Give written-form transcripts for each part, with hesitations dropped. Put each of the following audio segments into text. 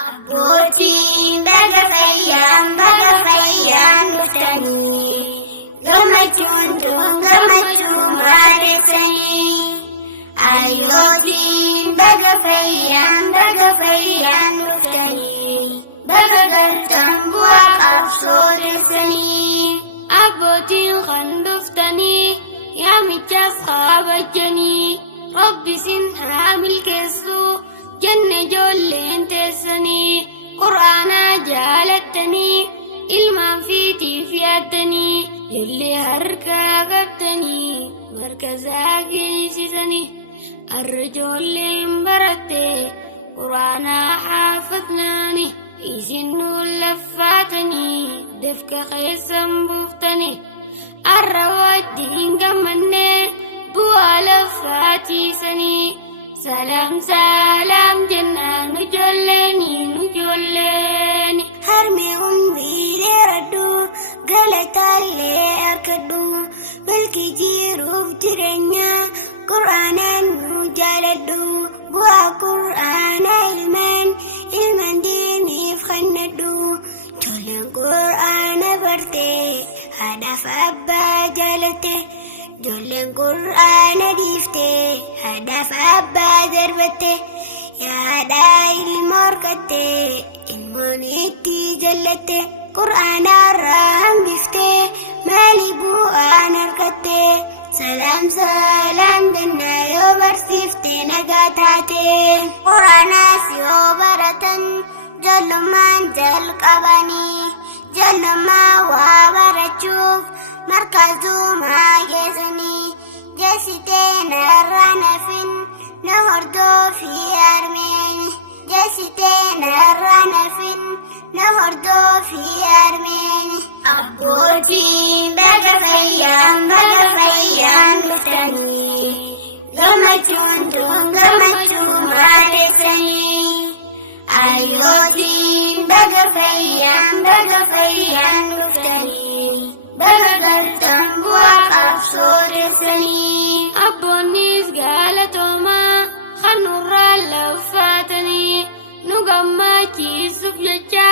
Abbootiin baga fayyaan dhuftanii gammachuun maaddessanii. Ayyootiin baga fayyaan dhuftanii baga galtan bu'aa qabsoodessanii. Abbootiin kan dhuftanii yaamichaas kabajanii Rabbi sin haa milkeessu jenne ijoolleen teessanii. Qur'aana jaalattanii ilmaan fiitiif yaaddanii illee harkaa qabdanii markazaa geessisanii. Har'a ijoolleen baratte Qur'aana haafatnaani isin nuun laffaatanii dafqa keessan buuftanii. Har'a wajjin gammannee bu'aa laffaatiisanii. Salaam jennaan ijoolleeni. Harmi umrii dheeradhu galataallee harkadhu milki jiruuf jireenya Qur'aanaan nu jaaladhu. Bu'aa Qur'aana ilmaan diiniif kannadhu. Ijoolleen Qur'aana bartee haadhaaf abbaa jaalatte. Ijoolleen Qur'aana dhiiftee haadhaaf abbaa darbatte. Yaada ilma horkattee ilmoon itti jallatte. Qur'aana irraa hambiftee maali bu'aan harkattee. Salaam jennaa yoo barsiiftee nagaa taate. Qur'aanas yoo baratan ijoollummaan jalqabanii. Ijoollummaa waa barachuuf markazumaa geessanii. Jeessitee narraa nafin na hordofii harmeeni. Jeessitee narraa nafin na hordofii harmeeni. Abbootiin baga fayyaan dhuftanii gammachuun maaddessanii. Ayyootiin baga fayyaan dhuftanii baga galtan bu'aa qabsoodessanii. Abboonnis galatoomaa kan nurraa laffaatanii nu gammachiisuuf jecha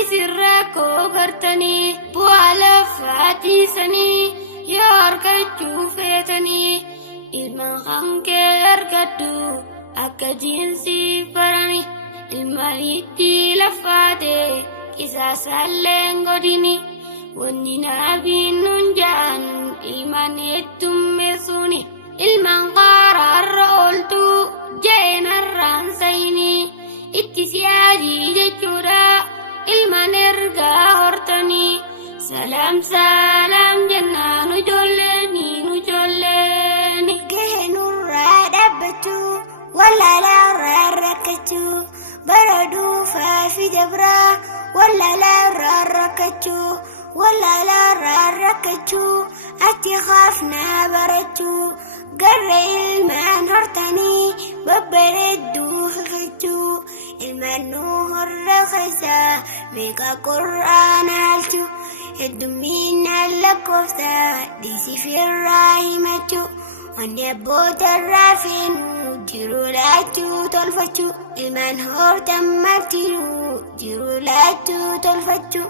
isirraa koogartanii. Bu'aa laffaatiisanii yoo harkachuu feetanii ilmaan hankee argadhu akka jiinsiif barani. Ilmaan itti laffaate qisaasaalleen godhini. Wanni naabiin nun ja'an ilmaan heddummeessuuni. Ilmaan qaraarra ooltu ja'een harraan sayini. Itti siyaadii jechuudha ilmaan ergaa hortanii. Salaam jennaan ijoolleeni. Gahee nurraa dhaabbachuu wallaalaa irraa rakkachuu. Bara dhuufaa fi dabraa wallaalaa irraa rakkachuu. Ati qaafnaa barachuu garra ilmaan hortanii babbareedduu hiikkachuu. Ilmaan nu horra keessaa meeqa Qur'aana haalchuu. Heddumminaan lakkoofsaa dhiisiif irraa himachuu. Wanni abboota irraa feenu jiru laachuu tolfachuu. Ilmaan hortan martinuu jiru laachuu tolfachuu.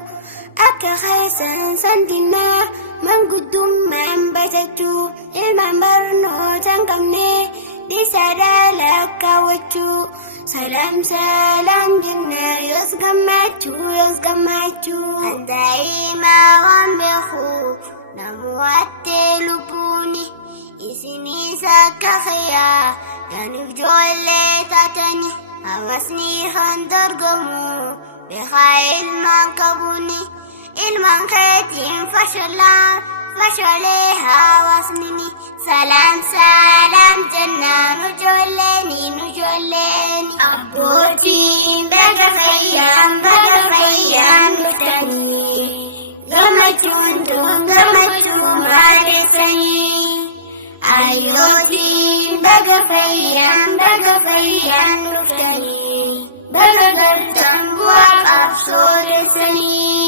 Akka keessan sandinnaa manguddummaan batachuu. Ilmaan barnoota hin qabne dhiisaadhaa lakkaawwachuu. Salaam jennaa yoos gammachuu. Handaa'imaa waan beekuu namu waattee lubbuuni. Isinis akka khayyaa yaaniif ijoollee taatani. Hawaasni kan dorgomu beekaa ilmaan qabuuni. Ilmaan keetiin fashalee hawaasnini. Salaam jennaan ijoolleeni. Abbootiin baga fayyaan dhuftanii gammachuun maaddessanii. Ayyootiin baga fayyaan dhuftanii baga galtan bu'aa qabsoodessanii.